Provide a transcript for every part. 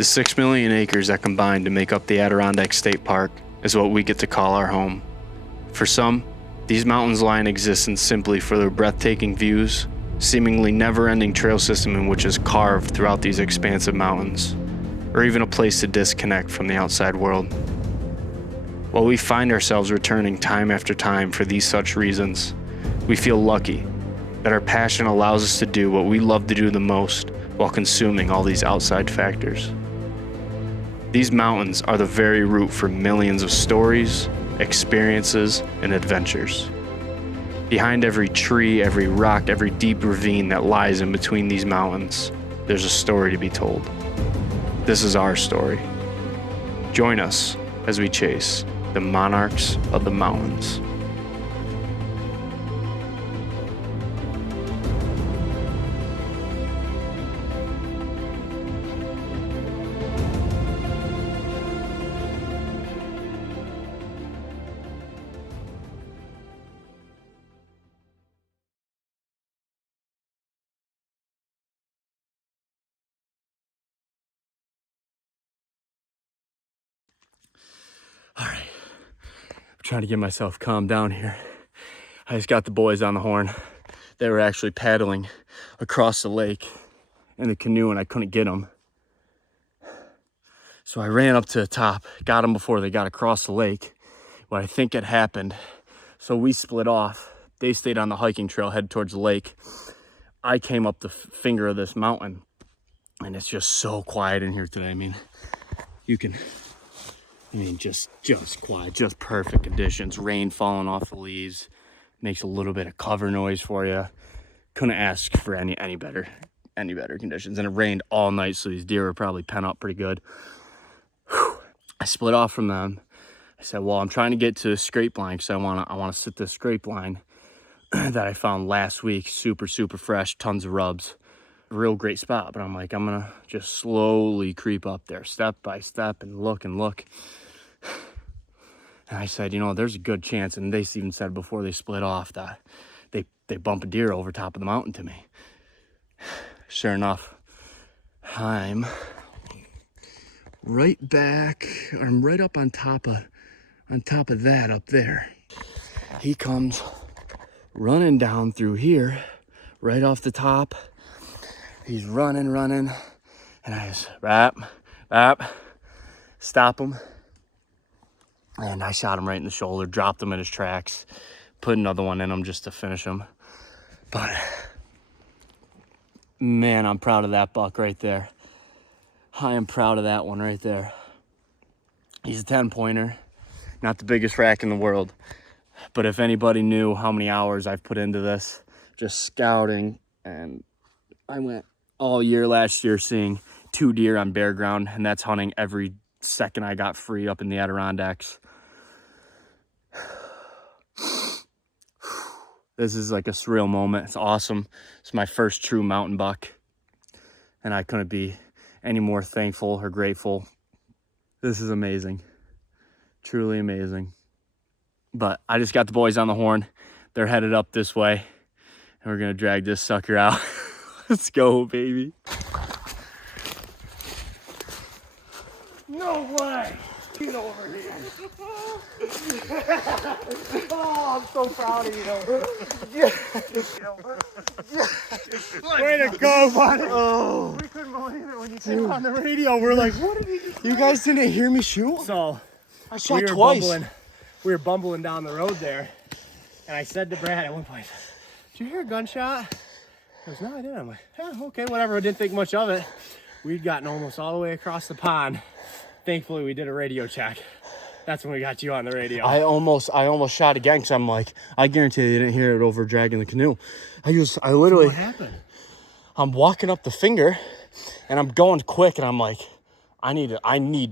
The 6 million acres that combine to make up the Adirondack State Park is what we get to call our home. For some, these mountains lie in existence simply for their breathtaking views, seemingly never-ending trail system in which is carved throughout these expansive mountains, or even a place to disconnect from the outside world. While we find ourselves returning time after time for these such reasons, we feel lucky that our passion allows us to do what we love to do the most while consuming all these outside factors. These mountains are the very root for millions of stories, experiences, and adventures. Behind every tree, every rock, every deep ravine that lies in between these mountains, there's a story to be told. This is our story. Join us as we chase the monarchs of the mountains. All right, I'm trying to get myself calmed down here. I just got the boys on the horn. They were actually paddling across the lake in a canoe and I couldn't get them. So I ran up to the top, got them before they got across the lake. What I think had happened, so we split off. They stayed on the hiking trail, headed towards the lake. I came up the finger of this mountain and it's just so quiet in here today. I mean, just quiet, just perfect conditions. Rain falling off the leaves, makes a little bit of cover noise for you. Couldn't ask for any better conditions. And it rained all night, so these deer were probably pent up pretty good. Whew. I split off from them. I said, well, I'm trying to get to a scrape line because I want to sit this scrape line that I found last week. Super fresh, tons of rubs. Real great spot. But I'm like, I'm gonna just slowly creep up there, step by step, and look. And I said, there's a good chance, and they even said before they split off that they bump a deer over top of the mountain to me. Sure enough, I'm right back. I'm right up on top of that up there. He comes running down through here, right off the top. He's running, and I just stop him. And I shot him right in the shoulder, dropped him in his tracks, put another one in him just to finish him. But man, I'm proud of that buck right there. I am proud of that one right there. He's a 10-pointer, not the biggest rack in the world. But if anybody knew how many hours I've put into this, just scouting, and I went all year last year seeing 2 deer on bare ground, and that's hunting every second I got free up in the Adirondacks. This is like a surreal moment. It's awesome. It's my first true mountain buck, and I couldn't be any more thankful or grateful. This is amazing. Truly amazing. But I just got the boys on the horn. They're headed up this way, and we're gonna drag this sucker out. Let's go, baby. No way! Get over here. Oh, I'm so proud of you. Yeah. Way to go, buddy. Oh. We couldn't believe it when you came on the radio. We're like, what did he just You guys didn't hear me shoot? So, I shot twice. We were bumbling down the road there. And I said to Brad at one point, did you hear a gunshot? He goes, no, I didn't. I'm like, okay, whatever. I didn't think much of it. We'd gotten almost all the way across the pond. Thankfully, we did a radio check. That's when we got you on the radio. I almost shot again because I'm like, I guarantee you didn't hear it over dragging the canoe. I literally. What happened? I'm walking up the finger, and I'm going quick, and I'm like, I need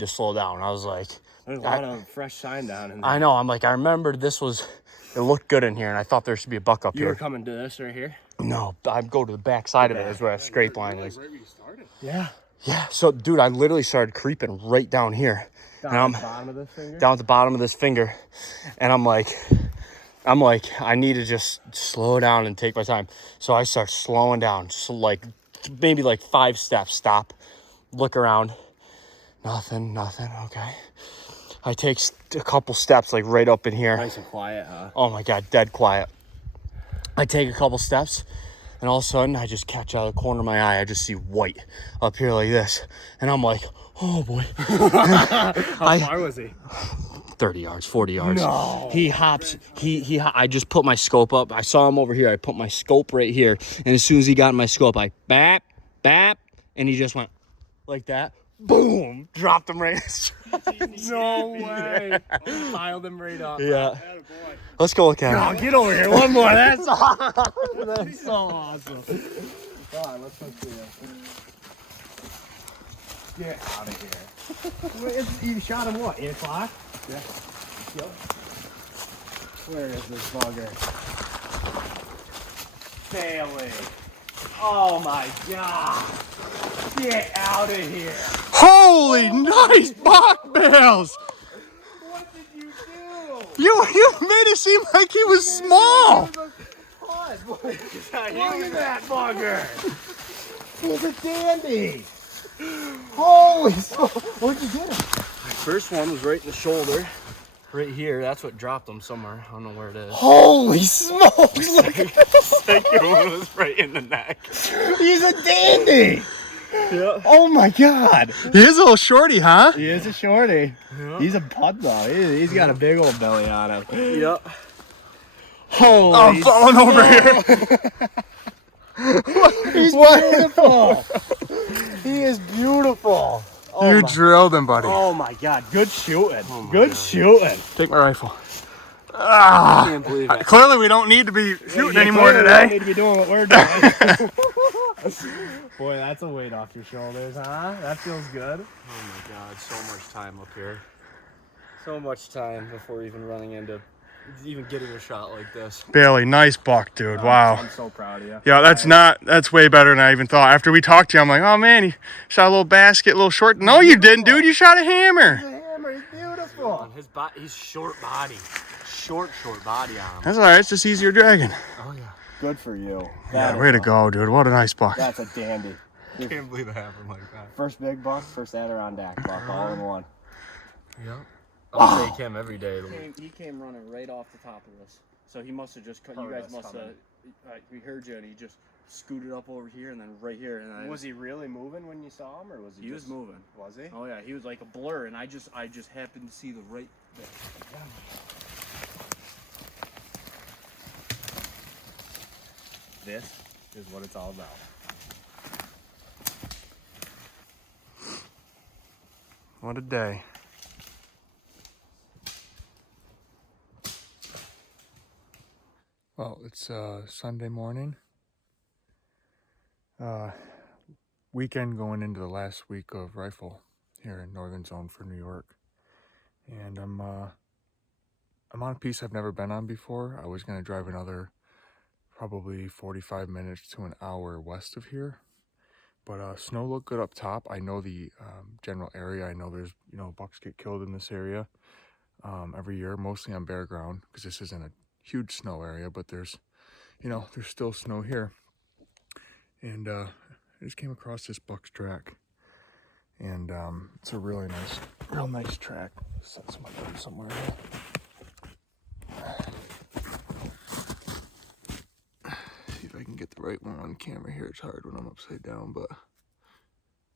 to slow down. I was like, there's a lot of fresh shine down in there. I know. I'm like, I remembered it looked good in here, and I thought there should be a buck up here. You were coming to this right here? No, I'd go to the back side of it is where a scrape line is. Right where you started. Yeah. Yeah, so dude, I literally started creeping right down here. Down at the bottom of this finger? Down at the bottom of this finger. And I'm like, I need to just slow down and take my time. So I start slowing down, just like maybe like 5 steps, stop, look around. Nothing. Okay. I take a couple steps, like right up in here. Nice and quiet, huh? Oh my God, dead quiet. I take a couple steps, and all of a sudden, I just catch out of the corner of my eye. I just see white up here like this, and I'm like, oh boy. How far was he? 30 yards, 40 yards. No. He hops. I just put my scope up. I saw him over here. I put my scope right here, and as soon as he got in my scope, I bap, and he just went like that. Boom! Dropped him right. No way. Piled him right up. Yeah. Let's go look at him. Oh, get over here. One more. That's awesome. That's so awesome. God, let's go see him. Get out of here. You shot him what? 8 o'clock? Yeah. Yep. Where is this bugger? Failing. Oh my God. Get out of here. Holy nice buck bills! What did you do? You made it seem like he was small. Look at that bugger. He's a dandy. Holy smokes. Where'd you get him? My first one was right in the shoulder. Right here. That's what dropped him somewhere. I don't know where it is. Holy smokes. Look at this. Second one was right in the neck. He's a dandy. Yeah. Oh my God. He is a little shorty, huh? He is a shorty. Yeah. He's a pud though. He's got a big old belly on him. Yep. Holy I'm falling over here. He's beautiful. He is beautiful. Oh You my, drilled him, buddy. oh my God. Good shooting. Oh my Good God. shooting. Take my rifle. Ah, I can't believe it. Clearly, we don't need to be shooting Yeah, anymore clearly we don't today. need to be doing what we're doing. Boy, that's a weight off your shoulders, huh? That feels good. Oh my God, so much time up here. So much time before even running into, even getting a shot like this. Bailey, nice buck, dude. Wow. I'm so proud of you. Yeah, that's way better than I even thought. After we talked to you, I'm like, oh man, he shot a little basket, a little short. No, you didn't, dude. You shot a hammer. He's a hammer. He's beautiful. He's short body. Short body on him. That's all right. It's just easier dragging. Oh yeah. Good for you. Yeah, way to go, dude. What a nice buck. That's a dandy. I can't believe it happened like that. First big buck, first Adirondack buck, all in one. Yeah. I'll take him every day. He came running right off the top of us. So he must have just cut. You guys must have. We heard you, and he just scooted up over here and then right here. And Was he really moving when you saw him, or was he? He was moving. Was he? Oh yeah, he was like a blur, and I just happened to see the right. This is what it's all about. What a day. Well, it's Sunday morning. Weekend going into the last week of rifle here in Northern Zone for New York. And I'm on a piece I've never been on before. I was going to drive another probably 45 minutes to an hour west of here. But snow looked good up top. I know the general area. I know there's, bucks get killed in this area every year, mostly on bare ground, because this isn't a huge snow area, but there's still snow here. And I just came across this buck's track. And it's a real nice track. Set some up somewhere. See if I can get the right one on camera here. It's hard when I'm upside down, but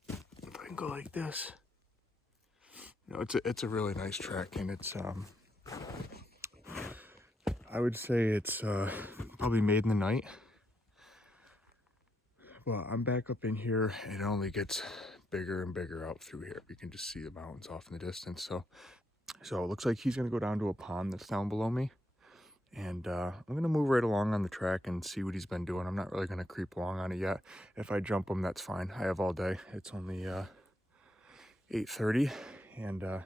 if I can go like this, it's a really nice track, and it's I would say it's probably made in the night. Well, I'm back up in here, and it only gets bigger and bigger out through here. You can just see the mountains off in the distance. So it looks like he's gonna go down to a pond that's down below me. And I'm gonna move right along on the track and see what he's been doing. I'm not really gonna creep along on it yet. If I jump him, that's fine. I have all day. It's only 8:30, and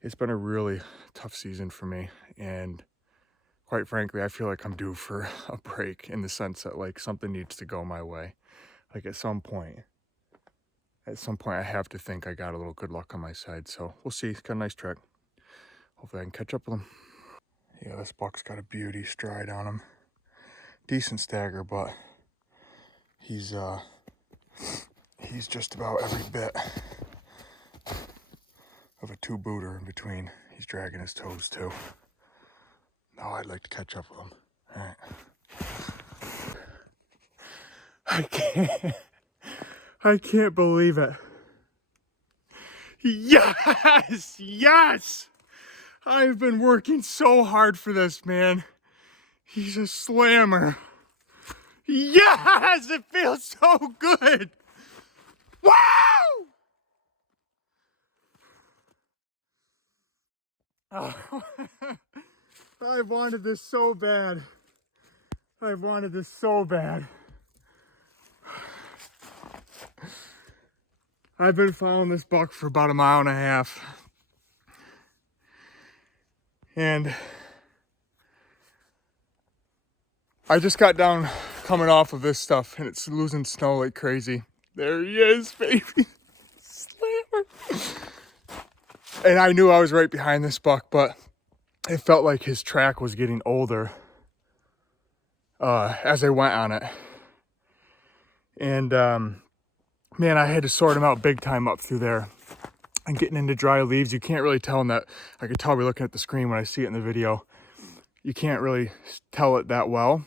it's been a really tough season for me. And quite frankly, I feel like I'm due for a break, in the sense that like something needs to go my way. Like at some point I have to think I got a little good luck on my side. So we'll see. It's got a nice track. Hopefully I can catch up with him. Yeah, this buck's got a beauty stride on him. Decent stagger, but he's just about every bit two-booter in between. He's dragging his toes too. Now I'd like to catch up with him. All right. I can't believe it. Yes, yes. I've been working so hard for this, man. He's a slammer. Yes, it feels so good. Wow! Oh, I wanted this so bad. I wanted this so bad. I've been following this buck for about 1.5 miles. And I just got down coming off of this stuff and it's losing snow like crazy. There he is, baby. Slammer. And I knew I was right behind this buck, but it felt like his track was getting older as I went on it. And man, I had to sort him out big time up through there. And getting into dry leaves, you can't really tell in that. I could tell by looking at the screen when I see it in the video. You can't really tell it that well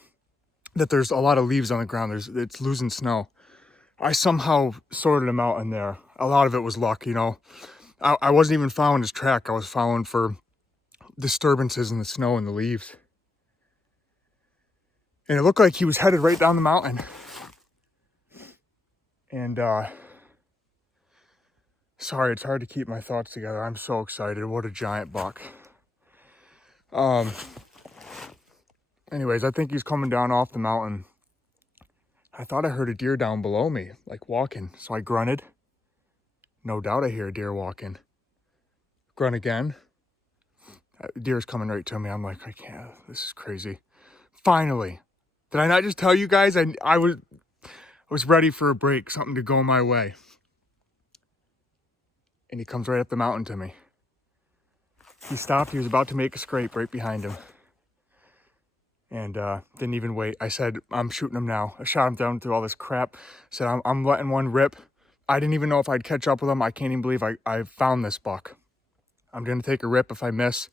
that there's a lot of leaves on the ground. It's losing snow. I somehow sorted him out in there. A lot of it was luck, you know. I wasn't even following his track. I was following for disturbances in the snow and the leaves. And it looked like he was headed right down the mountain. And sorry, it's hard to keep my thoughts together. I'm so excited. What a giant buck. Anyways, I think he's coming down off the mountain. I thought I heard a deer down below me, like walking. So I grunted. No doubt I hear a deer walking. Grunt again. Deer's coming right to me. I'm like, I can't. This is crazy. Finally. Did I not just tell you guys? I was ready for a break, something to go my way. And he comes right up the mountain to me. He stopped. He was about to make a scrape right behind him. And didn't even wait. I said, I'm shooting him now. I shot him down through all this crap. Said, I'm letting one rip. I didn't even know if I'd catch up with him. I can't even believe I found this buck. I'm going to take a rip if I miss.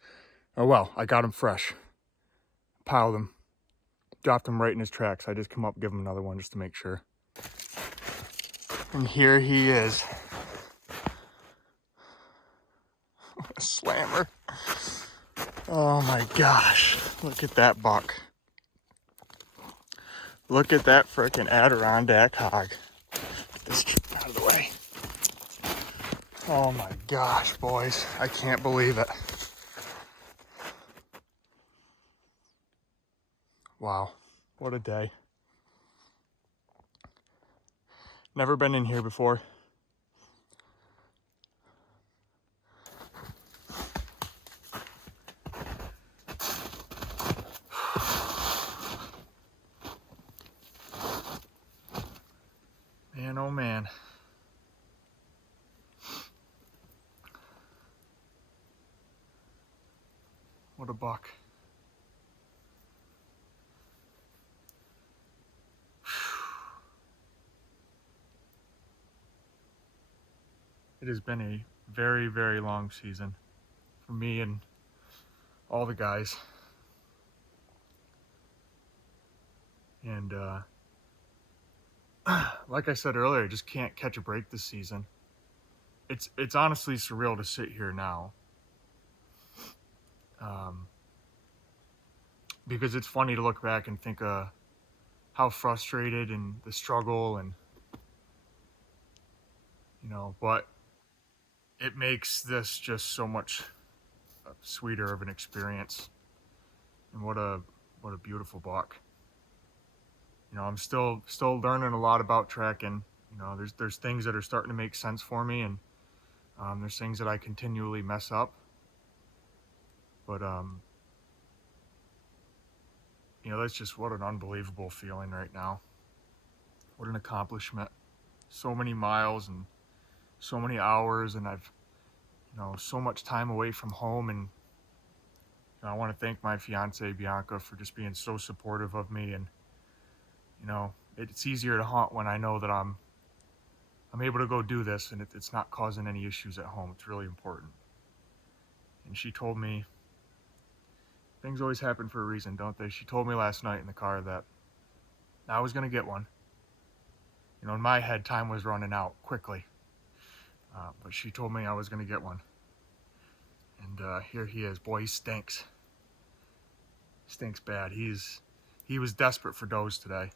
Oh well, I got him fresh. Piled him. Dropped him right in his tracks. I just come up, give him another one just to make sure. And here he is. A slammer. Oh my gosh. Look at that buck. Look at that frickin' Adirondack hog. Get this out of the way. Oh my gosh, boys. I can't believe it. Wow. What a day. Never been in here before. Man, oh man. What a buck. It has been a very, very long season for me and all the guys. And like I said earlier, I just can't catch a break this season. It's honestly surreal to sit here now. Because it's funny to look back and think how frustrated and the struggle and, you know, but it makes this just so much sweeter of an experience. And what a beautiful buck. You know, I'm still learning a lot about tracking. You know, there's things that are starting to make sense for me, and there's things that I continually mess up. But you know, that's just what an unbelievable feeling right now. What an accomplishment. So many miles and so many hours, and I've, you know, so much time away from home. And you know, I want to thank my fiance Bianca for just being so supportive of me. And you know, it's easier to hunt when I know that I'm able to go do this and it's not causing any issues at home. It's really important. And she told me, things always happen for a reason, don't they? She told me last night in the car that I was going to get one. You know, in my head, time was running out quickly. But she told me I was going to get one. And here he is. Boy, he stinks. Stinks bad. He was desperate for does today.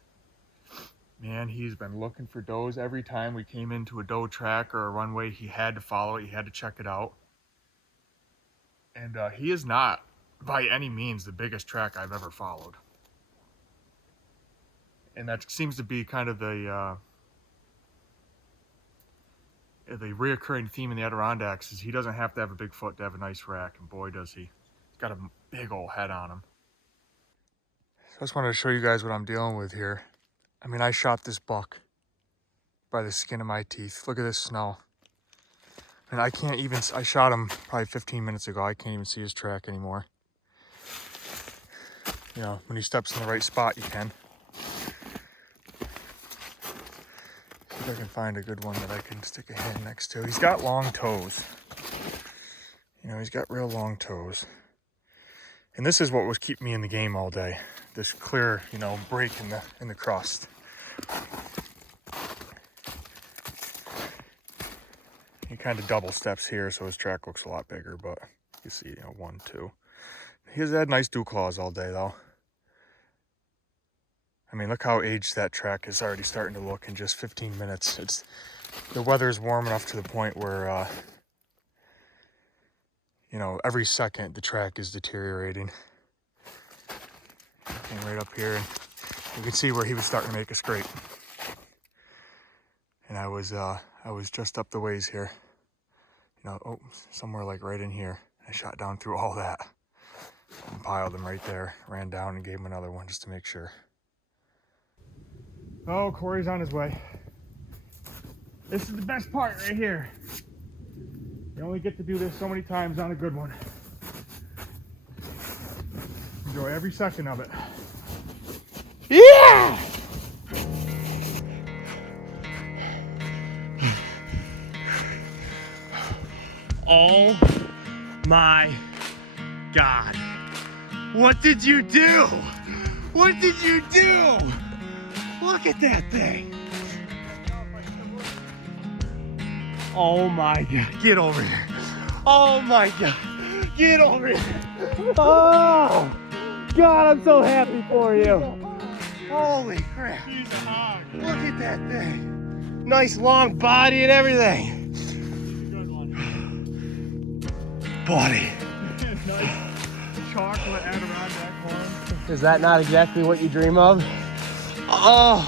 Man, he's been looking for does every time we came into a doe track or a runway. He had to follow it. He had to check it out. And he is not, by any means, the biggest track I've ever followed. And that seems to be kind of the reoccurring theme in the Adirondacks is he doesn't have to have a big foot to have a nice rack, and boy does he. He's got a big old head on him. So I just wanted to show you guys what I'm dealing with here. I mean, I shot this buck by the skin of my teeth. Look at this snow. And I can't even, I shot him probably 15 minutes ago. I can't even see his track anymore. You know, when he steps in the right spot, you can. See if I can find a good one that I can stick a hand next to. He's got long toes. You know, he's got real long toes. And this is what was keeping me in the game all day. This clear, you know, break in the crust. He kind of double steps here, so his track looks a lot bigger, but you see, you know, 1, 2. He has had nice dew claws all day, though. I mean, look how aged that track is already starting to look in just 15 minutes. The weather's warm enough to the point where, you know, every second the track is deteriorating. And right up here, and you can see where he was starting to make a scrape. And I was just up the ways here. You know, oh, somewhere like right in here. I shot down through all that. And piled them right there. Ran down and gave him another one just to make sure. Oh, Corey's on his way. This is the best part right here. You only get to do this so many times on a good one. Enjoy every second of it. Yeah! Oh my God. What did you do? What did you do? Look at that thing. Oh my God. Get over here. Oh my God. Get over here. Oh God, I'm so happy for you. Holy crap. Look at that thing. Nice long body and everything. Buddy. Chocolate Adirondack horn. Is that not exactly what you dream of? Oh.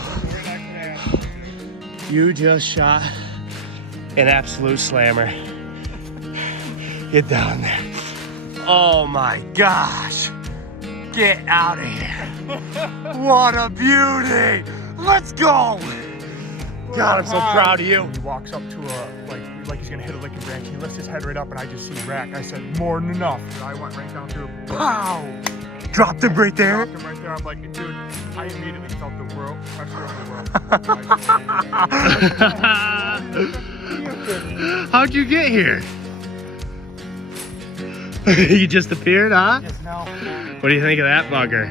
You just shot an absolute slammer. Get down there. Oh my gosh. Get out of here. What a beauty. Let's go. God, I'm so proud of you. He walks up to like he's gonna hit a licking branch. He lifts his head right up and I just see rack. I said, more than enough. And I went right down through. Pow! Dropped him right there. Dropped him right there. I'm like, dude, I immediately felt the world pressure of the world. How'd you get here? You just appeared, huh? Just now. What do you think of that bugger?